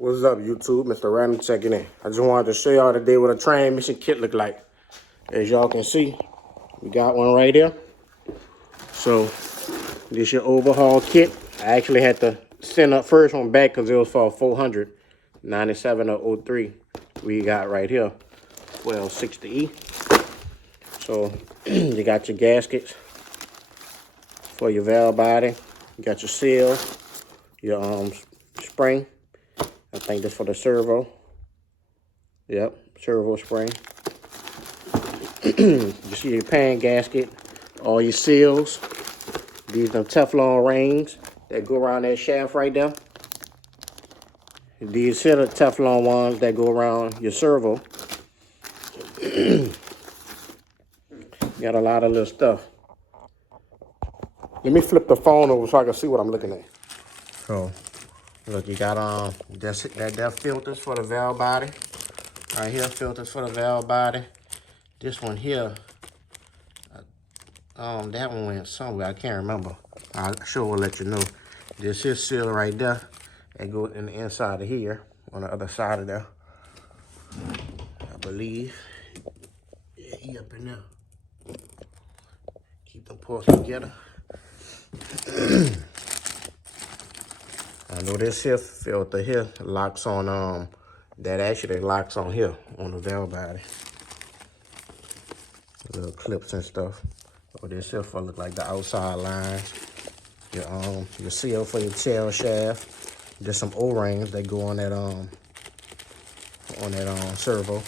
What's up, YouTube? Mr. Random checking in. I just wanted to show y'all today what a transmission kit look like. As y'all can see, we got one right here. So this your overhaul kit. I actually had to send up first one back because it was for a 400 97 or 03. We got right here 1260E. So you got your gaskets for your valve body. You got your seal, your spring. I think that's for the servo. Yep, servo spring. You see your pan gasket, all your seals. These are Teflon rings that go around that shaft right there. These are the Teflon ones that go around your servo. Got a lot of little stuff. Let me flip the phone over so I can see what I'm looking at. So, look, you got that filters for the valve body. Right here, filters for the valve body. This one here, that one went somewhere. I can't remember. I sure will let you know. This is seal right there. That goes in the inside of here, on the other side of there. I believe. Yeah, he up in there. Keep them parts together. I know this here filter here locks on that actually locks on here on the valve body. Little clips and stuff. Oh, this here for look like the outside lines. Your seal for your tail shaft. There's some O-rings that go on that servo.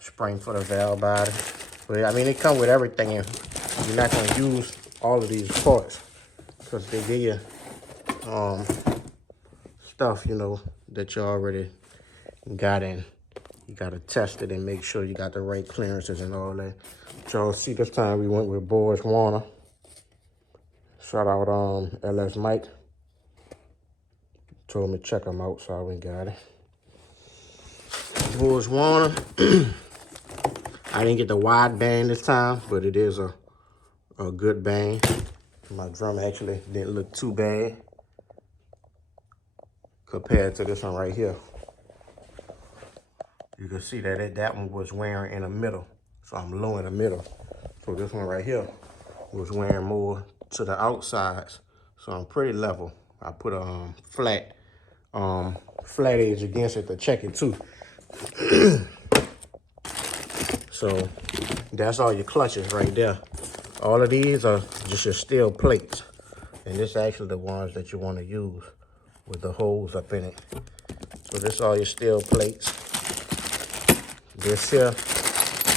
Spring for the valve body. But I mean, it comes with everything. You're not gonna use all of these parts because they give you stuff, you know, that you already got in. You gotta test it and make sure you got the right clearances and all that. Y'all see, this time we went with Boris Warner. Shout out LS Mike. Told me to check him out, so I went and got it. Boris Warner. I didn't get the wide band this time, but it is a good band. My drum actually didn't look too bad compared to this one right here. You can see that that one was wearing in the middle, so I'm low in the middle. So this one right here was wearing more to the outsides, so I'm pretty level. I put a flat edge against it to check it too. So that's all your clutches right there. All of these are just your steel plates, and this is actually the ones that you want to use with the holes up in it. So this is all your steel plates. This here,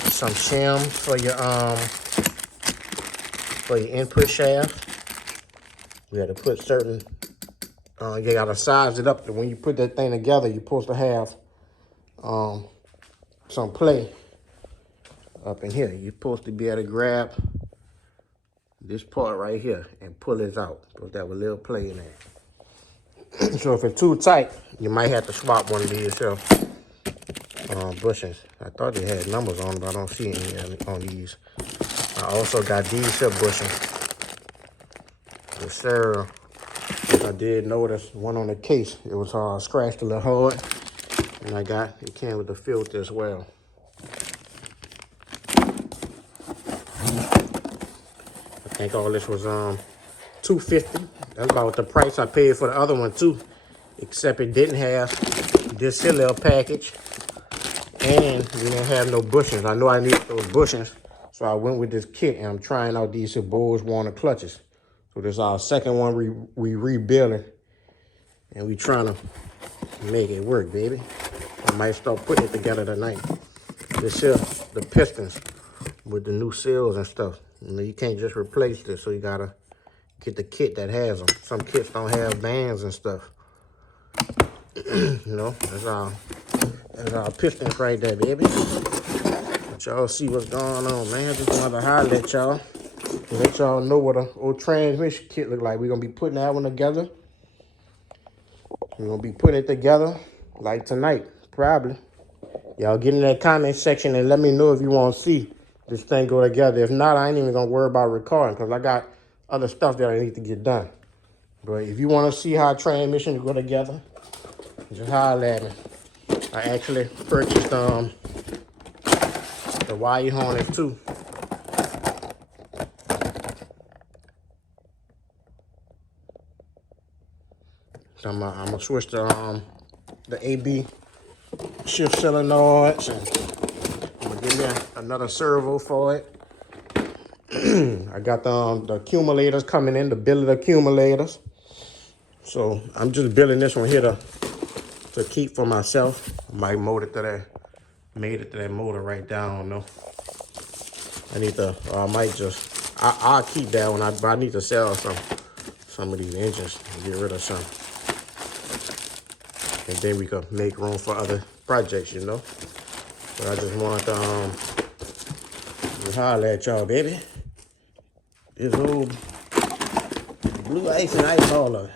some shims for your input shaft. We had to put certain, you gotta size it up. When you put that thing together, you're supposed to have some play up in here. You're supposed to be able to grab this part right here and pull this out. Supposed to have a little play in there. So if it's too tight, you might have to swap one of these here bushings. I thought they had numbers on them, but I don't see any on these. I also got these here bushings. The sir, I did notice one on the case. It was scratched a little hard, and it came with the filter as well. I think all this was $250. That's about the price I paid for the other one too, except it didn't have this here little package, and we didn't have no bushings. I know I needed those bushings, so I went with this kit, and I'm trying out these here Boris Warner clutches. So this is our second one we rebuilding, and we trying to make it work, baby. I might start putting it together tonight. This here, the pistons with the new seals and stuff. You know, you can't just replace this, so you gotta get the kit that has them. Some kits don't have bands and stuff. You know, that's our pistons right there, baby. Let y'all see what's going on, man. Just wanted to holler at y'all. Let y'all know what an old transmission kit look like. We're gonna be putting that one together. We're gonna be putting it together like tonight, probably. Y'all get in that comment section and let me know if you want to see this thing go together. If not, I ain't even gonna worry about recording because I got other stuff that I need to get done. But if you want to see how transmissions go together, just holler at me. I actually purchased the wire harness too. So I'm gonna switch the AB shift solenoids, and I'm gonna give me another servo for it. I got the accumulators coming in, the billet accumulators. So I'm just building this one here to keep for myself. I might made it to that motor right there. I don't know. I need to, or I might just, I'll keep that one. But I need to sell some of these engines and get rid of some. And then we could make room for other projects, you know. But I just wanted to holler at y'all, baby. This old blue ice and ice hauler.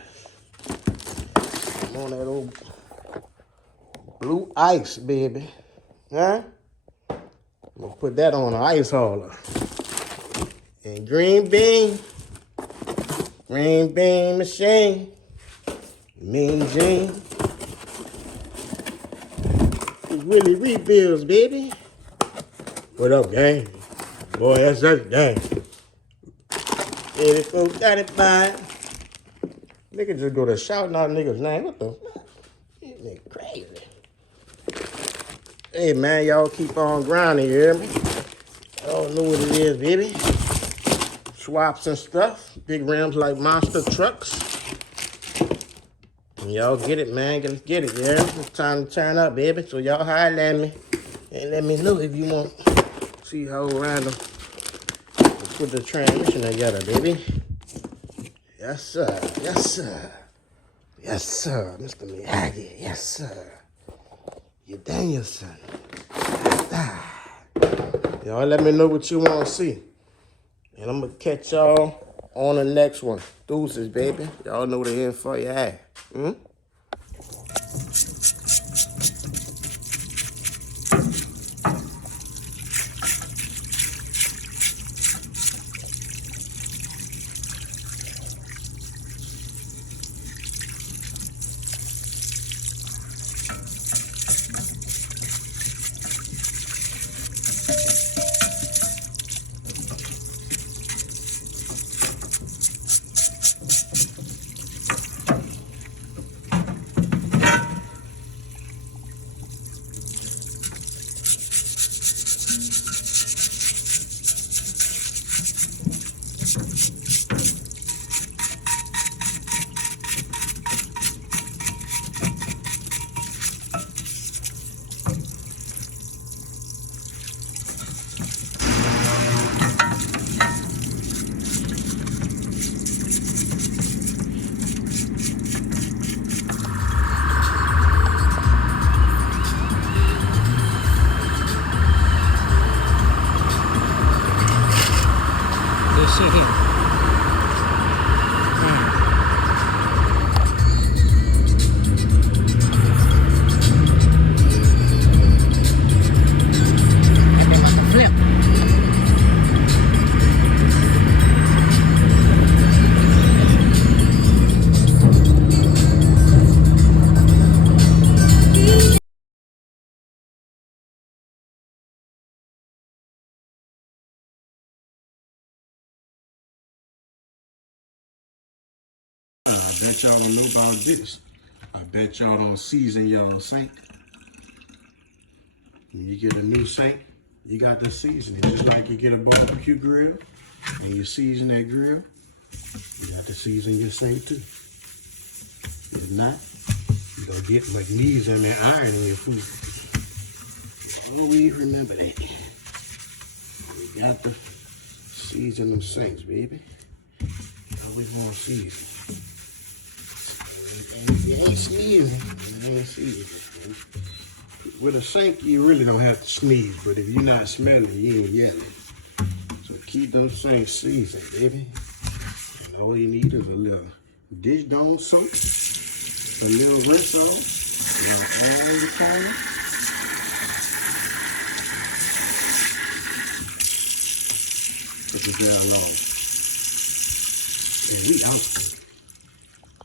I'm on that old blue ice, baby. Huh? I'm gonna put that on an ice hauler. And green bean machine. Mean Gene. Willie rebuilds, baby. What up, gang? Boy, that's that gang. 84 got it by. Niggas just go to shouting out niggas' name. What the fuck? This nigga crazy. Hey, man, y'all keep on grinding, you hear me? Y'all know what it is, baby. Swaps and stuff. Big rims like monster trucks. And y'all get it, man. Let's get it, yeah? It's time to turn up, baby. So y'all holler at me. And let me know if you want to see how random put the transmission together, baby. Yes, sir. Yes, sir. Yes, sir. Mr. Miyagi. Yes, sir. You Danielson. Y'all let me know what you want to see. And I'm going to catch y'all on the next one. Deuces, baby. Y'all know the end for your ass. Shit here. Flip. I bet y'all don't know about this. I bet y'all don't season y'all sink. When you get a new sink, you got to season it. Just like you get a barbecue grill and you season that grill, you got to season your sink too. If not, you're going to get magnesium and iron in your food. Always remember that. You got to season them sinks, baby. Always want to season. If you ain't sneezing, you ain't seasoning. With a sink, you really don't have to sneeze, but if you're not smelling, you ain't yelling. So keep them sinks seasoned, baby. And all you need is a little dish Dawn soap, a little rinse off, like all the time. Put this down low. And we out.